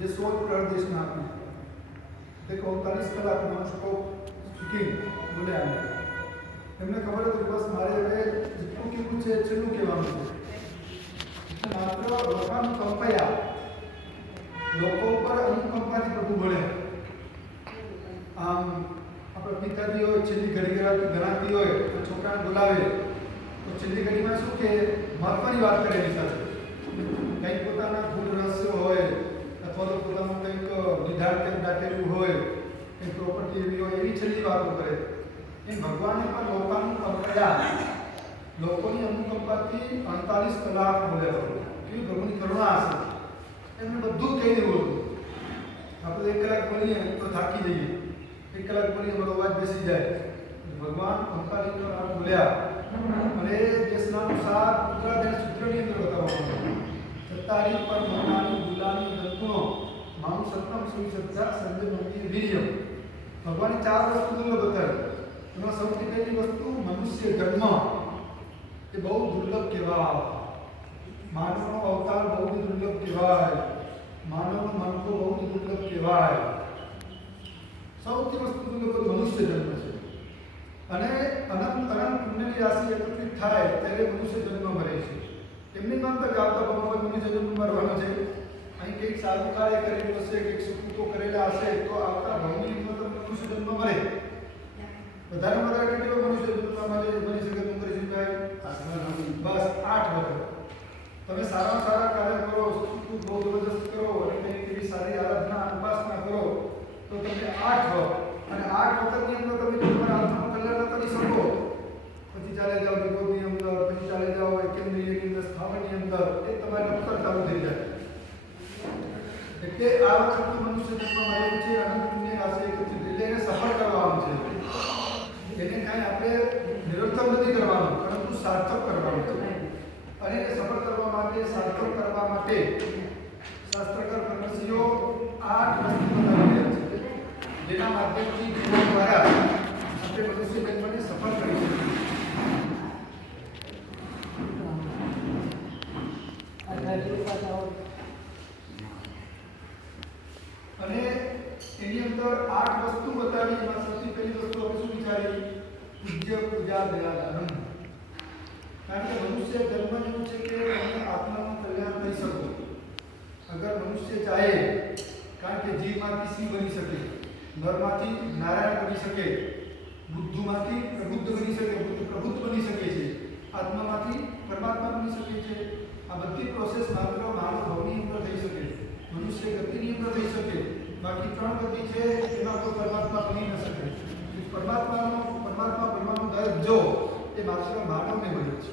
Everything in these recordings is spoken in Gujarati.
જે 16 કરોડ દેશમાં આપ્યું તે 45 કલાક નોન સ્ટોપ સ્પીકિંગ બોલ્યા. એમને ખબર હતી બસ મારે હવે જેટલું કીધું છે છેલ્લું કહેવાનું છે. માત્ર લોકોનું કંપાયા, લોકો ઉપર અનુકંપાથી પ્રભુ ભળે. આમ આપણા પિતાજી હોય છેલ્લી ઘડી ગણાતી હોય તો છોકરાને બોલાવે તો છેલ્લી ઘડીમાં શું કે મહત્વની વાત કરે એની સાથે, કંઈક પોતાના ગુણ રહસ્ય હોય અથવા તો પોતાનું કંઈક નિધાર કેમ દાટેલું હોય, કંઈક પ્રોપર્ટી એવી હોય એવી છેલ્લી વાતો કરે. એ ભગવાને પણ લોકોનું કંપાયા, લોકોની અનુકંપાથી 48 કલાક બોલ્યા. કેવી પ્રભુની કરુણા હશે. એમને બધું કહી દેવું હતું. આપણે 1 કલાક બોલીએ તો થાકી જઈએ, 1 કલાક બોલીએ મારો અવાજ બેસી જાય. ભગવાન 45 કલાક બોલ્યા અને દેશનાનું સાર ઉત્તરાધ્યાય સૂત્રની અંદર બતાવવામાં સત્તારી પર મૌનાની ગુલાની દત્તનો માનું સત્તમ સુઈ સત્તા સંજય મંદિર વીર્યમ. ભગવાને 4 વસ્તુ બતાવી. એમાં સૌથી પહેલી વસ્તુ મનુષ્ય જન્મ એ બહુ દુર્લભ કહેવાય. માનવનો અવતાર બહુ દુર્લભ કહેવાય. માનવનો મનકો બહુ દુર્લભ કહેવાય. સૌથી વસ્તુ દુર્લભ મનુષ્ય જન્મ છે. અને અનંત પુણ્યની રાશિ એકત્રિત થાય ત્યારે મનુષ્ય જન્મ મળે છે. એમની પણ તક આવતા ભગવાન મનુષ્ય જન્મ મળવાનો છે. અહીં કંઈક સારું કાર્ય કરેલું હશે, કંઈક સુકૃતો કરેલા હશે તો આવતા ભવની અંદર મનુષ્ય જન્મ મળે. વધારે વધારે કેટલો મનુષ્ય જન્મમાં બની શકે? બસ 8 વખત. તમે સારા સારા કાર્ય કરો, સુકૃત બહુ જબરદસ્ત કરો અને કંઈક એવી સારી આરાધના ઉપાસના કરો તો તમને 8 વખત, અને 8 વખતની અંદર તમે તમારા આત્માનું કલ્યાણ કરી શકો. પછી ચાલે જાઓ નિરોધની અંદર, પછી ચાલે જાઓ કેન્દ્રીયની અંદર, સ્થાવરની અંદર, એ તમારે નક્કર ચાલુ થઈ જાય. એટલે આ વખત મનુષ્ય જન્મ મળેલું છે. અનંત પુણ્ય રાશિ એકત્રિત એટલે એને સફળ કરવાનું છે. એને કાંઈ આપણે નિરર્થક નથી કરવાનું, પરંતુ સાર્થક કરવાનું છે. અને એને સફળ કરવા માટે, સાર્થક કરવા માટે શાસ્ત્રકાર બ્રહ્મર્ષિઓ 8 વસ્તુ બનાવી રહ્યા છે, જેના માધ્યમથી જીવન દ્વારા આપણે મનુષ્ય જન્મને સફળ કરી શકીએ. અને એની અંદર 8 વસ્તુ બતાવી. એમાં સૌથી પહેલી વસ્તુ આપણે શું વિચારી? પૂજ્ય પૂજા દયાદાન. કારણ કે મનુષ્ય જન્મ એવું છે કે તમે આત્માનું કલ્યાણ કરી શકો. અગર મનુષ્ય ચાહે, કારણ કે જીવમાંથી સિંહ બની શકે, નરમાંથી નારાયણ બની શકે, બુદ્ધમાંથી પ્રબુદ્ધ બની શકે, પ્રબુદ્ધ બની શકે છે, આત્મામાંથી પરમાત્મા બની શકે છે. આ બધી પ્રોસેસ માત્ર માનવ ભવની અંદર થઈ શકે, મનુષ્ય ગતિની અંદર થઈ શકે. બાકી 3 ગતિ છે એમાં કોઈ પરમાત્મા બની ન શકે. પરમાત્મા બનવાનો દરજ્જો એ માત્ર માનવને મળે છે.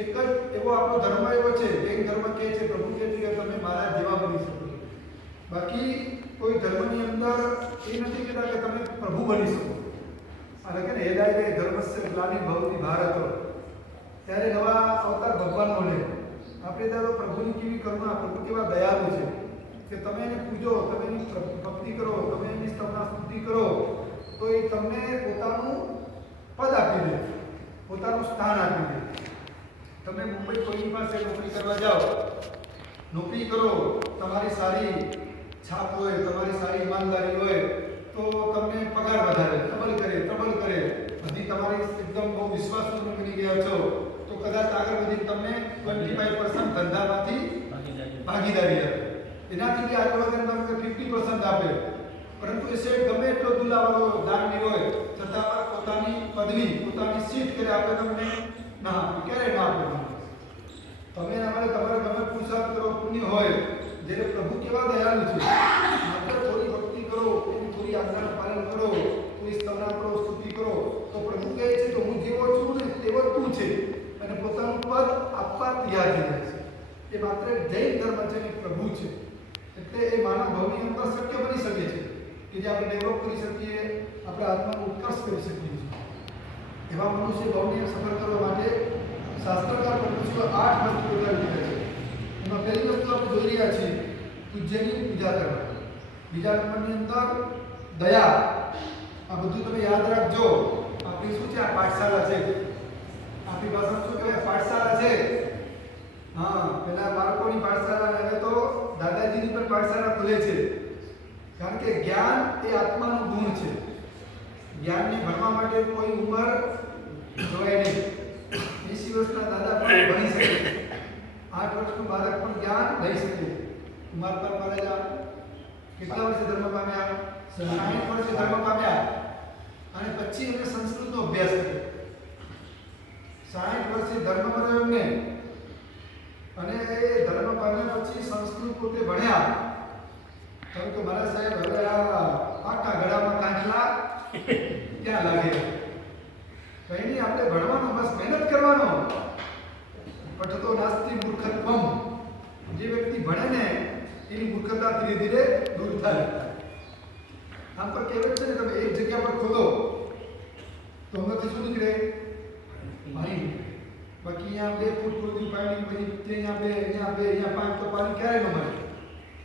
એક જ એવો આપણો ધર્મ એવો છે, એક ધર્મ કહે છે, પ્રભુ કહે છે કે તમે મારા જેવા બની શકો. બાકી કોઈ ધર્મની અંદર એ નથી કહેતા કે તમે પ્રભુ બની શકો. અને કે હેદાય ધર્મસ્ય ગ્લાનિ ભવતિ ભારત, ત્યારે નવા અવતાર ભગવાનનો લે. આપણે ત્યારે પ્રભુની કેવી કરુણા, પ્રભુ કેવા દયાળુ છે કે તમે એને પૂજો, તમે એની ભક્તિ કરો, તમે એની સ્તુતિ કરો તો એ તમને પોતાનું પદ આપી દે, પોતાનું સ્થાન આપી દે. તમે મુંબઈ કોઈની પાસે નોકરી કરવા જાઓ, નોકરી કરો, તમારી સારી છાપ હોય, તમારી સારી ઈમાનદારી હોય તો તમને પગાર વધારે, ડબલ કરે. હજી તમારી એકદમ બહુ વિશ્વાસુ બની ગયા છો તો કદાચ આગળ વધી તમને 25% ધંધામાંથી ભાગીદારી આપે. એનાથી બી આગળ વધીને તમને 50% આપે. પરંતુ એ શેઠ ગમે એટલો દુલાવાળો દાનની હોય છતાં પોતાની પદવી, પોતાની સીટ કરે આપણે તમને ના ક્યારે ના આપે. તમે અમારે તમારે ગમે પુરુષાર્થ કરો, પુણ્ય હોય, જ્યારે પ્રભુ કેવા દયાળુ છે. માત્ર થોડી ભક્તિ કરો, એની થોડી આજ્ઞાનું પાલન કરો, થોડી સ્તવના કરો, સ્તુતિ કરો તો પ્રભુ કહે છે કે હું જેવો છું ને તેવો તું છે, અને પોતાનું પદ આપવા તૈયાર થઈ જાય છે. એ માત્ર જૈન ધર્મ છે ને પ્રભુ છે. એટલે એ માનવ ભવની અંદર શક્ય બની શકે છે કે જે આપણે ડેવલપ કરી શકીએ, આપણે આત્માનો ઉત્કર્ષ કરી શકીએ છીએ. એવા મનુષ્ય ભવને સફળ કરવા માટે શાસ્ત્રકાર મનુષ્યો 8 વસ્તુ બતાવી દીધા છે. એમાં પહેલી વસ્તુ આપણે જોઈ રહ્યા છીએ પૂજ્યની પૂજા કરવા. બીજા નંબરની અંદર દયા. આ બધું તમે યાદ રાખજો. આપણી શું છે? આ પાઠશાળા છે. આપણી ભાષામાં શું કહેવાય? પાઠશાળા છે. હા, પેલા બાળકોની પાઠશાળા અને હવે તો દાદાજીની પણ પાઠશાળા ખુલે છે. કારણ કે જ્ઞાન એ આત્માનો ગુણ છે. જ્ઞાનને ભણવા માટે કોઈ ઉંમર જોવાય નહીં. 80 વર્ષના દાદા પણ ભણી શકે, 8 વર્ષનું બાળક પણ જ્ઞાન લઈ શકે. કુમારપાલ મહારાજા કેટલા વર્ષે ધર્મ પામ્યા? 60 વર્ષે ધર્મ પામ્યા અને પછી એમને સંસ્કૃતનો અભ્યાસ કર્યો. 60 વર્ષે ધર્મ મળ્યો એમને અને એ ધર્મ પામ્યા પછી સંસ્કૃત પોતે ભણ્યા. તમે તો મારા સાહેબ હવે આ આખા ગળામાં કાંઠલા ક્યાં લાગે? કઈ નહીં, આપણે ભણવાનું, બસ મહેનત કરવાનો. પઠતો નાસ્તિ મૂર્ખત્વમ. જે વ્યક્તિ ભણે ને એની મૂર્ખતા ધીરે ધીરે દૂર થાય. આમ પર કહેવત છે ને, તમે એક જગ્યા પર ખોદો તો અંદરથી શું નીકળે? પાણી. બાકી અહીંયા 2 ફૂટ ખોદ્યું પાણી, પછી અહીંયા 2, અહીંયા 5, તો પાણી ક્યારે ન મળે.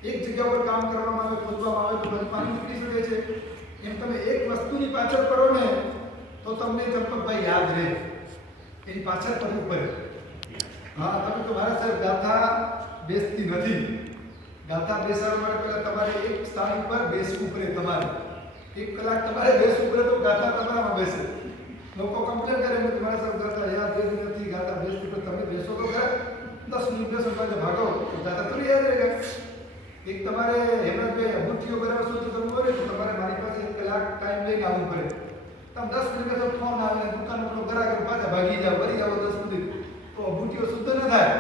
એક જગ્યા પર કામ કરવામાં આવે, ખોદવામાં આવે તો બધું પાણી નીકળી શકે છે. એમ તમે એક વસ્તુની પાછળ કરો ને તો તમને ચંપકભાઈ યાદ રહે, એની પાછળ કરવું પડે. હા, તમે તો મારા સાહેબ ગાથા બેસતી નથી. ગાથા બેસાડવા માટે પહેલા તમારે એક સ્થાન ઉપર બેસવું પડે. તમારે 1 કલાક તમારે બેસવું પડે તો ગાથા તમારામાં બેસે. લોકો કમ્પ્લેન કરે કે તમારા સાહેબ ગાથા યાદ રહેતી નથી, ગાથા બેસતી, પણ તમે બેસો તો ખરા. 10 મિનિટ બેસો પછી ભાગો તો ગાથા થોડી યાદ રહે. એક તમારે હેમંતભાઈ અભૂતિઓ બરાબર શું કરવું હોય તો તમારે મારી પાસે 1 કલાક ટાઈમ લઈને આવવું પડે. તમે 10 મિનિટ તો ફોન આવે, દુકાનનો ગ્રાહક પાછા ભાગી જાવ, વળી જાવ 10 મિનિટ, તો અભૂતિઓ શુદ્ધ ન થાય.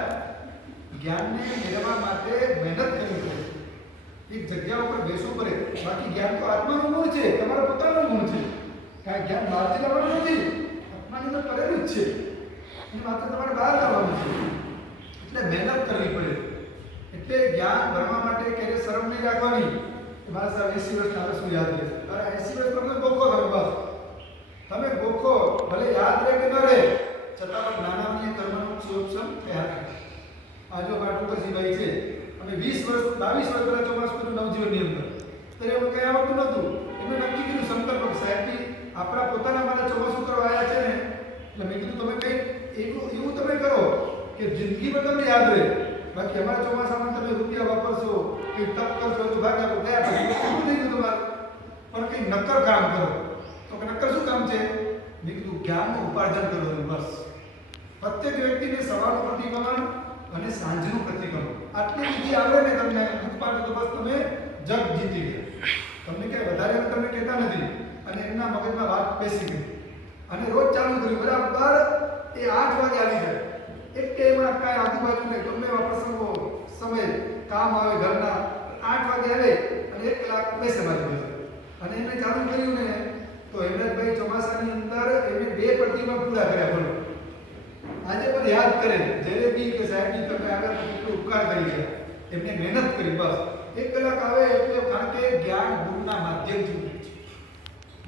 જ્ઞાનને મેળવવા માટે મહેનત કરવી પડે, એક જગ્યા ઉપર બેસવું પડે. બાકી જ્ઞાન તો આત્માનું ગુણ છે, તમારા પોતાનું ગુણ છે. કાંઈ જ્ઞાન બહારથી લાવવાનું નથી, આત્માની અંદર પડેલું જ છે, એ માત્ર તમારે બહાર લાવવાનું છે. એટલે મહેનત કરવી પડે. એટલે જ્ઞાન ભણવા માટે ક્યારે શરમ નહીં રાખવાની. મારા સાહેબ 80 વર્ષના હવે શું યાદ રહે? અરે 80 વર્ષ તમને ગોખો, તમે બસ તમે ગોખો, ભલે યાદ રહે કે ન રહે, છતાં પણ નાનાની કર્મનું ક્ષોભસમ થયા. આજો બાટુકરજીભાઈ છે, અમે 20 વર્ષ 22 વર્ષ પહેલા ચોમાસું કર્યું નવજીવનની અંદર, ત્યારે એવું કંઈ આવડતું નહોતું. એમને નક્કી કર્યું સંકલ્પ, સાહેબજી આપણા પોતાના માટે ચોમાસું કરવા આવ્યા છે ને, એટલે મેં કીધું તમે કંઈ એવું તમે કરો કે જિંદગીમાં તમને યાદ રહે. બાકી અમારા ચોમાસામાં તમે રૂપિયા વાપરશો કે તપ કરશો તો ભાગ્યા તો ગયા પછી શું થઈ ગયું તમારે? પણ કંઈ નક્કર કામ કરો. તો કે નક્કર શું કામ છે? મેં કીધું જ્ઞાનનું ઉપાર્જન કરવાનું. બસ પ્રત્યેક વ્યક્તિને સવારનું પ્રતિક્રમણ અને સાંજનું પ્રતિક્રમણ આટલી વિધિ આવડે ને તમને ઉત્પાદન, તો બસ તમે જગ જીતી ગયા. તમને ક્યાંય વધારે તમને કહેતા નથી અને એમના મગજમાં વાત બેસી ગઈ અને રોજ ચાલુ કર્યું. બરાબર એ 8 વાગે આવી જાય. એક ટાઈમમાં કાંઈ આજુબાજુ ને ગમે એવા પ્રસંગો સમય કામ આવે ઘરના, 8 વાગે આવે અને 1 કલાક બેસે બાજુ અને એમને ચાલુ કર્યું ને તો હેમરાજભાઈ ચોમાસાની અંદર એમને 2 પ્રતિમા પૂરા કર્યા. બોલો આજે પણ યાદ કરે જ્યારે બી કે સાહેબજી તમે આવ્યા તો કેટલો ઉપકાર કરી ગયા. એમને મહેનત કરી. બસ 1 કલાક આવે એટલે કારણ કે જ્ઞાન ગુરુના માધ્યમથી,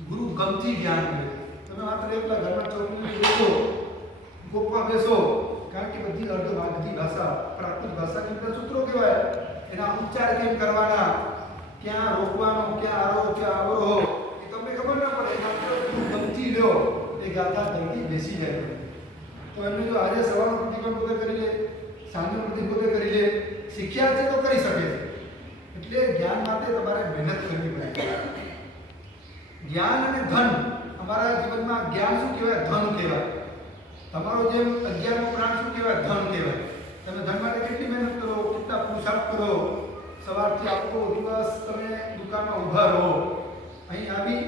ગુરુ ગમથી જ્ઞાન મળે. તમે માત્ર એકલા ઘરમાં ચોકની બેસો, ગોપવા બેસો, કારણ કે બધી બધી ભાષા પ્રાકૃત ભાષાની અંદર સૂત્રો કહેવાય. એના ઉચ્ચાર કેમ કરવાના, ક્યાં રોકવાનો, ક્યાં આરો, ક્યાં આવરો, એ તમને ખબર ના પડે. માત્ર ગમથી લ્યો એ ગાથા ધરતી બેસી જાય. તો એમને જો આજે સવારનો પ્રતિક્રમણ પોતે કરી લે, સાંજનો પ્રતિક્રમણ પોતે કરી લે, શીખ્યા છે તો કરી શકે છે. એટલે જ્ઞાન માટે તમારે મહેનત કરવી પડે. જ્ઞાન અને ધન, અમારા જીવનમાં જ્ઞાન શું કહેવાય? ધન કહેવાય. તમારો જેમ 11મો પ્રાણ શું કહેવાય? ધન કહેવાય. તમે ધન માટે કેટલી મહેનત કરો, કેટલા પુરુષાર્થ કરો, સવારથી આખો દિવસ તમે દુકાનમાં ઊભા રહો, અહીં આવી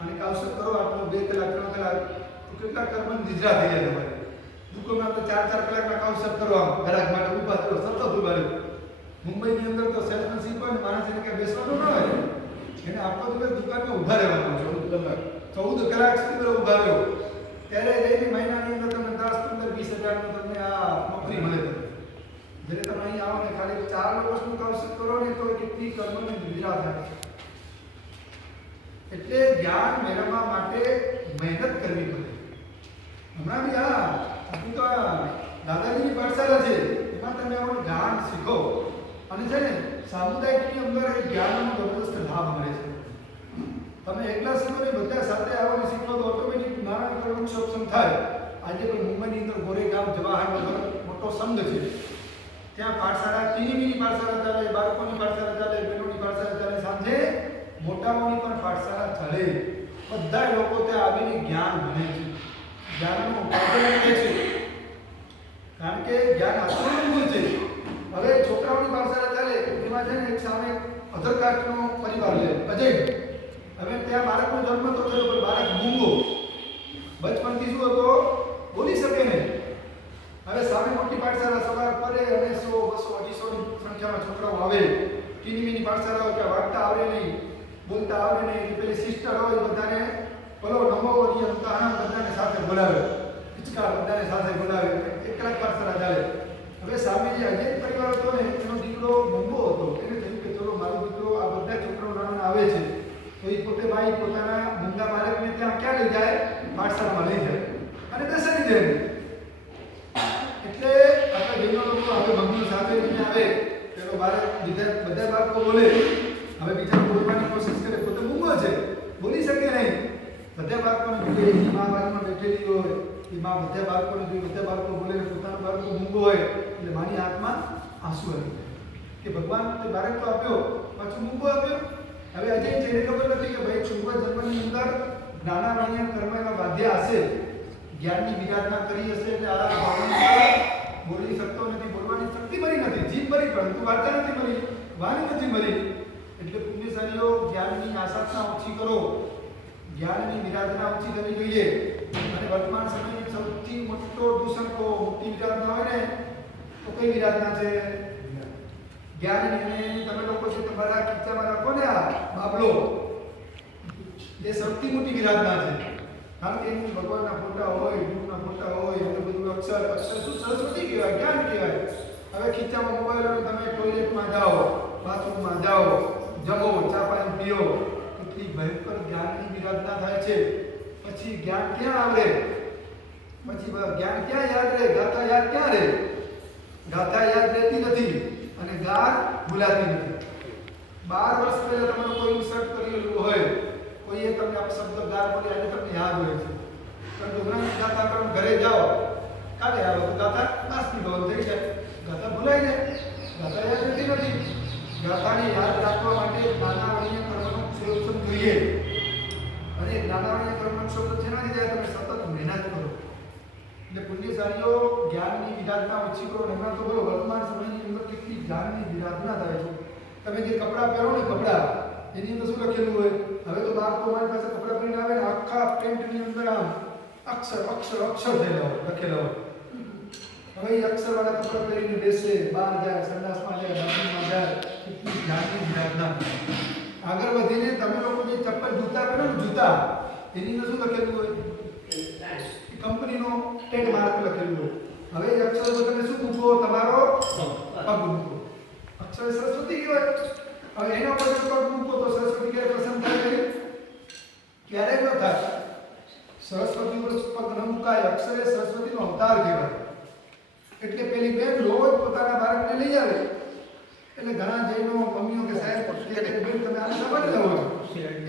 અને કાવસર કરો આટલો 2 કલાક 3 કલાક, તો કેટલા કર્મની નિદ્રા થઈ જાય તમારે. દુકાનમાં તો 4-4 કલાકના કાવસર કરો, આમ ગ્રાહક માટે ઊભા કરો, સતત ઊભા રહો. મુંબઈની અંદર તો સેલ્સમેનશીપ હોય ને, માણસ એને ક્યાં બેસવાનું ન હોય, એને આખો દિવસ દુકાનમાં ઊભા રહેવાનું. 14 કલાક સુધી ઊભા રહ્યો ત્યારે જઈને મહિનાની અંદર તમને 10-15-20 હજારનું તમને આ નોકરી મળે. જ્યારે તમે અહીં આવો ને ખાલી 4 વર્ષનું કાવસર કરો ને તો કેટલી કર્મની નિદ્રા થાય. એટલે જ્ઞાન મેળવવા માટે મહેનત કરવી પડે. હમણાં બી આપણી તો દાદાજીની પાઠશાળા છે, એમાં તમે આવું જ્ઞાન શીખો અને છે ને સામુદાયિકની અંદર એ જ્ઞાનનો જબરદસ્ત લાભ મળે છે. તમે એકલા શીખો ને બધા સાથે આવવાને શીખો તો ઓટોમેટિક નાના કર્મનું સક્ષમ થાય. આજે પણ મુંબઈની અંદર ગોરેગામ જવાહર મોટો સંઘ છે. ત્યાં પાઠશાળા ટીની પાઠશાળા ચાલે, બાળકોની પાઠશાળા ચાલે, બહેનોની પાઠશાળા ચાલે, સાંજે મોટાઓની પણ પાઠશાળા ચાલે. બધા લોકો ત્યાં આવીને જ્ઞાન ભણે છે, જ્ઞાનનું ઉપાર્જન કરે છે, કારણ કે જ્ઞાન આત્મનું છે. હવે છોકરાઓની પાઠશાળા ચાલે એમાં છે ને એક સામે અધર કાસ્ટનો પરિવાર લે અજય. હવે ત્યાં બાળકનો જન્મ તો થયો પણ બાળક મૂંગો, બચપનથી શું હતો, બોલી શકે નહીં. હવે સામે મોટી પાઠશાળા સવાર પડે અને 100, 200, 250 ની સંખ્યામાં છોકરાઓ આવે. ટીની પાઠશાળાઓ ત્યાં વાંચતા આવડે નહીં, બોલતા આવડે નહીં. પેલી સિસ્ટર હોય બધાને બોલો નમો અંતાણા બધાને સાથે બોલાવે, હિચકા બધાને સાથે બોલાવે. એક પાઠશાળા ચાલે. હવે સામે જે અજય પરિવાર હતો ને એનો દીકરો મૂંગો હતો. એને થયું કે ચલો મારો દીકરો આ બધા છોકરાઓ નાના આવે છે તો એ પોતે ભાઈ પોતાના મૂંગા બાળકને ત્યાં ક્યાં લઈ જાય, પાઠશાળામાં લઈ જાય અને બેસાડી દે. એટલે આપણે બહેનો લોકો હવે મમ્મીઓ સાથે લઈને આવે, પેલો બાળક બધા બાળકો બોલે, હવે બીજા બોલવાની કોશિશ કરે, પોતે મૂંગો છે, બોલી શકે નહીં. બધા બાળકોને જોઈએ, એ મા બાજુમાં બેઠેલી હોય, એ મા બધા બાળકોને જોઈએ, બધા બાળકો બોલે, પોતાનો બાળકો મૂંગો હોય એટલે મારી આંખમાં આંસુ આવી જાય કે ભગવાન તે બાળક તો આપ્યો, પાછું મૂંગો આપ્યો. હવે અજય છે એને ખબર નથી કે ભાઈ પૂર્વ જન્મની અંદર નાના નાના કર્મના બાધ્ય હશે, જ્ઞાનની વિરાધના કરી હશે એટલે આ ભાવના બોલી શકતો નથી, બોલવાની શક્તિ મળી નથી, જીભ મળી પરંતુ વાર્તા નથી મળી, વાણી નથી મળી. એટલે પુણ્યશાળીઓ જ્ઞાનની આશાસના ઓછી કરો, જ્ઞાનની વિરાધના ઓછી કરવી જોઈએ. અને વર્તમાન સમયની સૌથી મોટો દૂષણ કો મોટી વિરાધના હોય ને તો કઈ વિરાધના છે? જ્ઞાનની. અને તમે લોકો જે તમારા ખીચામાં રાખો ને આ બાબલો, એ સૌથી મોટી વિરાધના છે. કારણ કે એની ભગવાનના ફોટા હોય, ગુરુના ફોટા હોય, એટલે બધું અક્ષર શું સરસ્વતી કહેવાય, જ્ઞાન કહેવાય. હવે ખીચામાં મોબાઈલ હોય, તમે ટોયલેટમાં જાઓ, બાથરૂમમાં જાઓ, જમો, ચા પાણી પીઓ, કેટલી ભયંકર જ્ઞાનની વિરાધના થાય છે. પછી જ્ઞાન ક્યાં આવડે, પછી જ્ઞાન ક્યાં યાદ રહે, ગાથા યાદ ક્યાં રહે? ગાથા યાદ રહેતી નથી અને ગાર ભૂલાતી નથી. 12 વર્ષ પહેલા તમે કોઈ ઇન્સર્ટ કરેલું હોય, કોઈએ તમને આ શબ્દ ગાર બોલી આજે તમને યાદ હોય છે, પરંતુ ઘણા ગાથા તમે ઘરે જાઓ, કાલે આવો તો ગાથા નાસ્તી ગૌ થઈ જાય, ગાથા ભૂલાઈ જાય, ગાથા યાદ રહેતી નથી. ગાથાને યાદ રાખવા માટે નાનાવણીય કર્મનો ક્ષોભ જોઈએ. અને નાનાવણીય કર્મનો ક્ષોભ જેનાથી જાય તમે સતત મહેનત કરો. એટલે પુણ્યશાળીઓ જ્ઞાનની વિરાધના ઓછી કરો. હમણાં તો બોલો વર્તમાન સમયની અંદર કેટલી જ્ઞાનની વિરાધના થાય છે. તમે જે કપડાં પહેરો ને, કપડાં એની અંદર શું લખેલું હોય? હવે તો બાળકો મારી પાસે કપડાં પહેરીને આવે ને આખા પેન્ટની અંદર આમ અક્ષર અક્ષર અક્ષર થયેલા હોય, લખેલા હોય. હવે એ અક્ષરવાળા કપડાં પહેરીને બેસે, બહાર જાય, સંડાસમાં જાય, બાથરૂમમાં જાય, કેટલી જ્ઞાનની વિરાધના. આગળ વધીને તમે લોકો જે ચપ્પલ જૂતા પહેરો ને, જૂતા એની અંદર શું લખેલું હોય? કંપનીનો ટ્રેડમાર્ક લખેલું હોય. હવે એ અક્ષર પર તમે શું મૂકો? તમારો પગ મૂકો. અક્ષર સરસ્વતી કહેવાય. હવે એના પર પગ મૂકો તો સરસ્વતી ક્યારે પ્રસન્ન થાય? ક્યારેય ન થાય. સરસ્વતી પર પગ ન મુકાય. અક્ષર એ સરસ્વતીનો અવતાર કહેવાય. એટલે પેલી બેન રોજ પોતાના બાળકને લઈ આવે. એટલે ઘણા જૈનો મમ્મીઓ કે સાહેબ બેન તમે આને સાંભળી લો છો,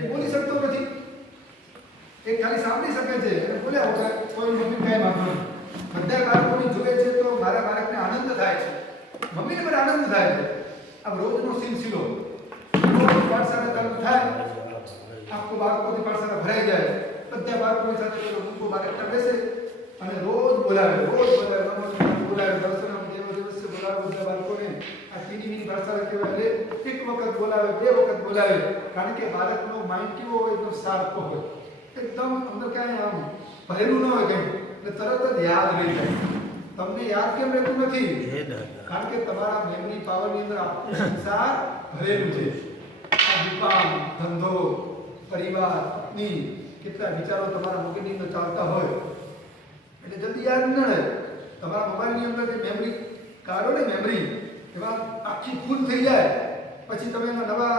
એ બોલી શકતો નથી, એ ખાલી સાંભળી શકે છે અને બોલ્યા વગર કોઈ મમ્મી કાંઈ માંગતો નથી. બધા બાળકોની જોડે છે તો મારા બાળકને આનંદ થાય છે, મમ્મીને પણ આનંદ થાય છે. આ રોજનો સિલસિલો પાઠશાળા ચાલુ થાય, આખું બાળકોની પાઠશાળા ભરાઈ જાય, બધા બાળકોની સાથે મૂકો બાળકને બેસે અને રોજ બોલાવે, બોલાવે દર્શન દેવ દિવસે બોલાવે બધા બાળકોને. આ ટીની પાઠશાળા કહેવાય. એક વખત બોલાવે, 2 વખત બોલાવે, કારણ કે બાળકનો માઇન્ડ કેવો હોય? એકદમ શાર્પ હોય, એકદમ અંદર ક્યાંય આમ ભરેલું ન હોય કંઈ, એટલે તરત જ યાદ રહી જાય. તમને યાદ કેમ રહેતું નથી? કારણ કે તમારા મેમરી પાવરની અંદર આખું સંસાર ભરેલું છે. આ દુકાન, ધંધો, પરિવાર, પત્ની, કેટલા વિચારો તમારા મગજની અંદર ચાલતા હોય એટલે જલ્દી યાદ ન રહે. તમારા મોબાઈલની અંદર જે મેમરી કાઢો ને, મેમરી એમાં આખી ફૂલ થઈ જાય. પછી તમે એનો નવા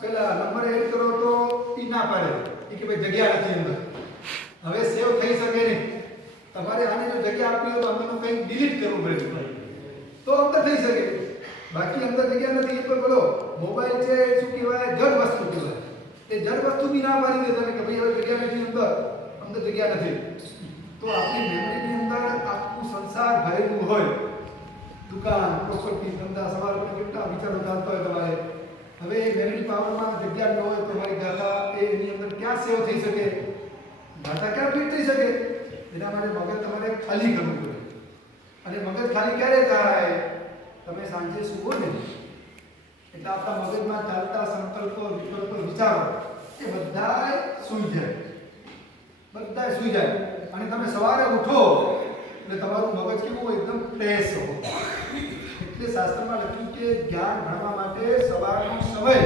પેલા નંબર એડ કરો તો એ ના પાડે, એ કે ભાઈ જગ્યા નથી અંદર, હવે સેવ થઈ શકે નહીં. તમારે આને જો જગ્યા આપી હોય તો આમાંનું કંઈક ડિલીટ કરવું પડે તો અંદર થઈ શકે, બાકી અંદર જગ્યા નથી. એ પણ બોલો મોબાઈલ છે શું કહેવાય? જડ વસ્તુ કહેવાય. એ જડ વસ્તુ બી ના પાડી દે તમે કે ભાઈ હવે જગ્યા નથી, અંદર જગ્યા નથી. તો આપણી મેમરીની અંદર આખું સંસાર ભરેલું હોય દુકાન પ્રોપર્ટી ધંધા સવાલ પર કેટલા વિચારો ચાલતા હોય તમારે હવે એ મેમરી પાવરમાં જગ્યા ન હોય તો મારી ગાથા એની અંદર ક્યાં સેવ થઈ શકે ગાથા ક્યાં ફિટ થઈ શકે એના માટે મગજ તમારે ખાલી કરવું પડે અને મગજ ખાલી ક્યારે થાય તમે સાંજે સૂવો ને એટલે આપણા મગજમાં ચાલતા સંકલ્પો વિકલ્પો વિચારો એ બધાય સૂઈ જાય અને તમે સવારે ઉઠો એટલે તમારું મગજ કેવું હોય એકદમ ફ્રેશ હોય એટલે શાસ્ત્રમાં લખ્યું કે જ્ઞાન ભણવા માટે સવારનો સમય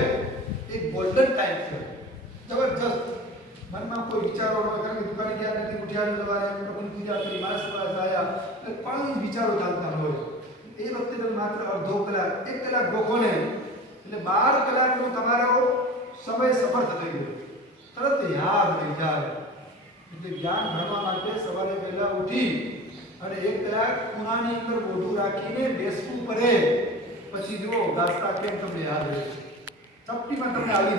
એક ગોલ્ડન ટાઈમ છે જબરજસ્ત મનમાં કોઈ વિચારો ન હોય કારણ કે દુકાને ગયા નથી ઉઠ્યા સવારે પ્રભુની પૂજા કરી માસ આવ્યા એટલે પણ વિચારો ચાલતા હોય એ વખતે તમે માત્ર અડધો કલાક 1 કલાક ગોખો ને એટલે 12 કલાકનો તમારો સમય સમર્થ થઈ ગયો તરત યાદ રહી જાય એટલે જ્ઞાન ભણવા માટે સવારે વહેલા ઉઠી અને 1 કલાક ખૂણાની અંદર મોઢું રાખીને બેસવું પડે પછી જુઓ ગાતા કેમ તમને યાદ રહે ચપટીમાં તમને આવી